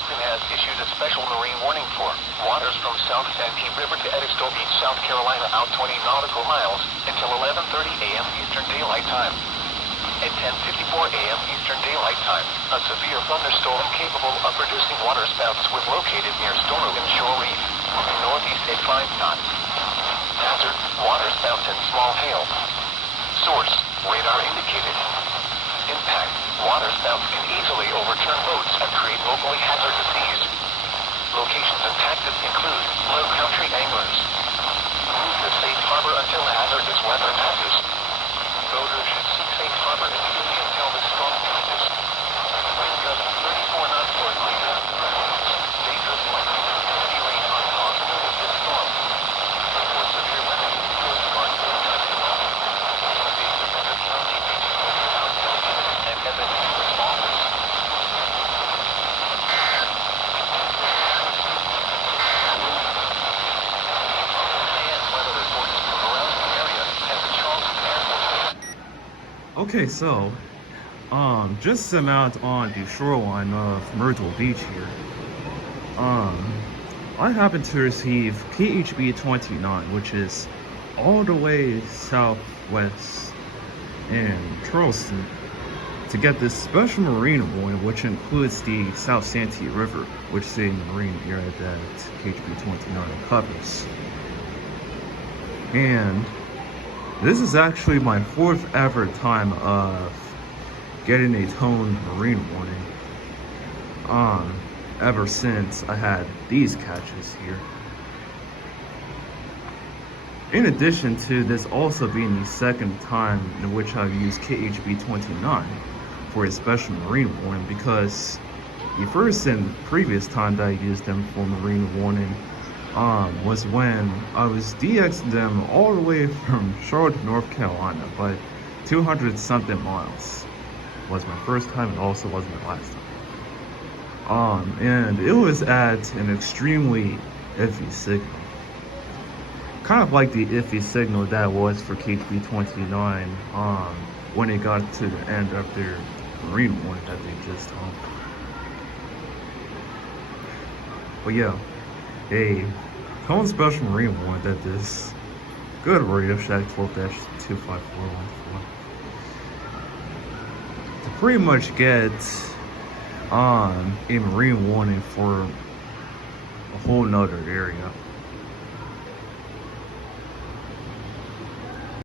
Charleston has issued a special marine warning for waters from South Santee River to Edisto Beach, South Carolina, out 20 nautical miles until 11:30 a.m. Eastern Daylight Time. At 10:54 a.m. Eastern Daylight Time, a severe thunderstorm capable of producing waterspouts was located near Storugan Shore Reef, northeast at 5 knots. Hazard, waterspouts and small hail. Source, radar indicated. Impact, waterspouts can easily overturn boats and create locally hazardous seas. Locations and tactics include low country anglers. Move to safe harbor until hazardous weather passes. Boaters should seek safe harbor immediately until the storm passes. Wind gusts 34 knots or greater. Dangerous lightning and heavy rain are possible with this storm. For severe weather, Coast Guard will not be long. Updates of the county beach and emergency responses. And weather reports from around the area at the Charleston Airport. Okay, so just some out on the shoreline of Myrtle Beach here. I happen to receive KHB29, which is all the way southwest in Charleston, to get this special marine warning, which includes the South Santee River, which is a marine area that KHB29 covers. And this is actually my 4th ever time of getting a toned marine warning, ever since I had these catches here. In addition to this also being the 2nd time in which I've used KHB29 for a special marine warning, because the first and previous time that I used them for marine warning was when I was DXing them all the way from Charlotte, North Carolina, but 200 something miles was my first time and also was my last time. And it was at an extremely iffy signal. Kind of like the iffy signal that was for KHB29 when it got to the end of their marine warning that they just told. But yeah, a Cone Special Marine warning that this good Radio Shack 12-25414 to pretty much get a marine warning for a whole nother area.